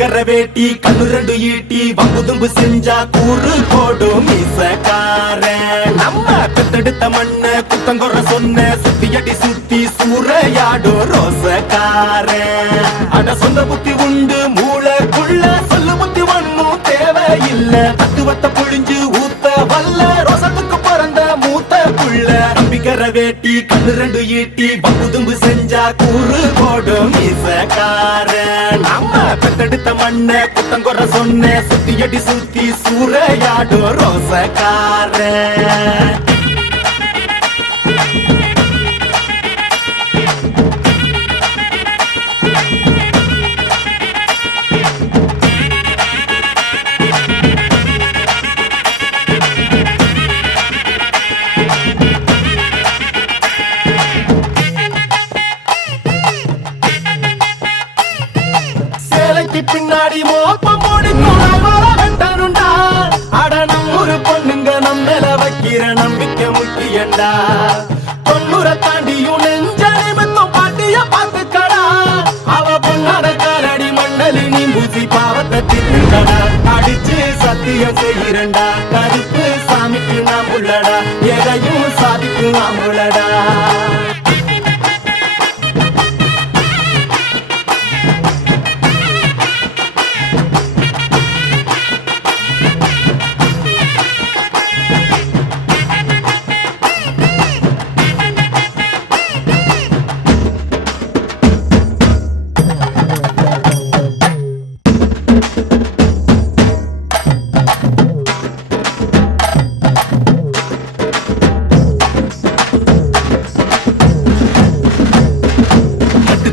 கம்பிக்கர வேட்டி கண்ணு ரெண்டு ஈட்டி வம்புதும்பு செஞ்சா கூறு போடும் மீசக்காரன். நம்ம பெத்தெடுத்த மண்ண குத்தங்கொற சொன்ன சுத்தியடி சுத்தி சூறையாடும் ரோசக்காரன். அட சொந்த புத்தி உண்டு மூளைக்குள்ள சொல்லு புத்தி ஒண்ணும் தேவையில்ல. தத்துவத்தை புழிஞ்சு ஊத்த வல்ல ரோசத்துக்கு பிறந்த மூத்த புள்ள. கம்பிக்கர வேட்டி கண்ணு ரெண்டு ஈட்டி வம்புதும்பு செஞ்சா கூறு போடும் மீசக்காரன். நம்ம பெத்தெடுத்த மண்ண குத்தங்கொற சொன்ன சுத்தியடி சுத்தி சூறையாடும் ரோசக்காரன். பின்னாடி மோப்பம் போடுண்டா. அட நம்மூரு பொண்ணுங்க நம்மள வைக்கிற நம்பிக்கை முக்கியண்டா. 90 தாண்டியும் நெஞ்ச நிமித்தம் பாட்டிய பாத்துக்கடா. அவ பொண்ணாட காலடி மண்ணலி நீ பூசி பாவத்தை தின்னுடா. அடிச்சு சத்தியம் செய்கிறண்டா. கருப்பு சாமிக்கு நாம் உள்ளடா. எதையும் சாதிக்கு நாம் உள்ளடா.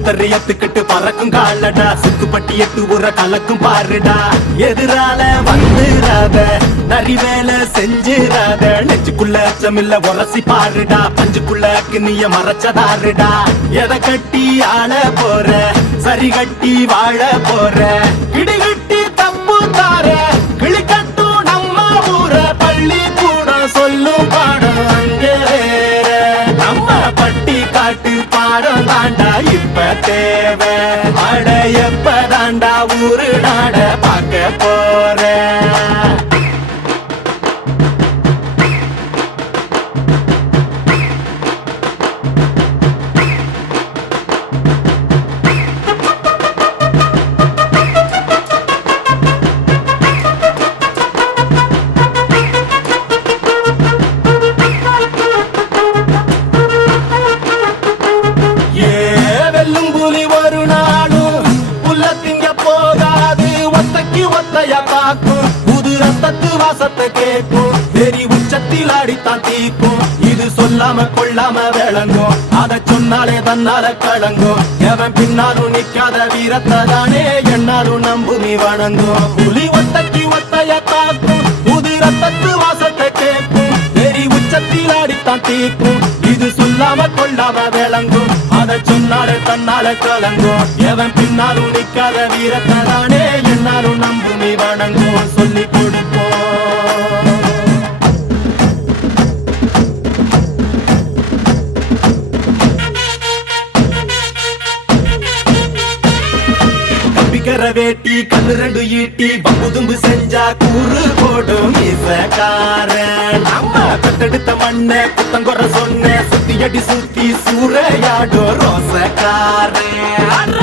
தரியத்துக்கிட்டு பறக்கும் காலடா. சுக்குப்பட்டி எட்டு உர கலக்கும் பாருடா. எதிரால வந்துராத நரி வேலை செஞ்சிராத. நெஞ்சுக்குள்ள அச்சமில்ல உரசி பாருடா. பஞ்சுக்குள்ள கிண்ணிய மறைச்சதாருடா. எதை கட்டி ஆள போற சரி கட்டி வாழ போற. கிடிகட்டி தப்பு தார கிளி கட்டும் நம்ம ஊர. பள்ளி கூட சொல்லும் பாடம் அங்கே வேற. நம்ம பட்டி காட்டு பாடம் தாண்டா இப்ப தேவை. அட எப்ப தாண்டா ஊரு நாட பார்க்க போற. புது ரத்தத்து வாசத்தை கேட்கும். வெறி உச்சத்தில் அடித்தான் தீக்கும். இது சொல்லாம கொள்ளாம விளங்கும். அதை சொன்னாலே தன்னால கலங்கும். எவன் பின்னாலும் நிக்காத வீரத்தை தானே என்னாலும் நம்புமி வணங்கும். புலி ஒத்தைக்கு ஒத்தைய தாக்கும். புது ரத்தத்து வாசத்தை கேட்கும். வெறி உச்சத்தில் அடித்தான் தீக்கும். இது சொல்லாம கொள்ளாம விளங்கும். அதை சொன்னாலே தன்னால கலங்கும். எவன் பின்னாலும் நிக்காத வீரத்தை தானே என்னாலும் நம்புமி வணங்கும். சொல்லி கொடுப்போம். கம்பிக்கர வேட்டி கண்ணு ரெண்டு ஈட்டி வம்புதும்பு செஞ்சா கூறு போடும் மீசக்காரன். நம்ம பெத்தெடுத்த மண்ண குத்தங்கொற சொன்ன சுத்தியடி சுத்தி சூறையாடும் ரோசக்காரன்.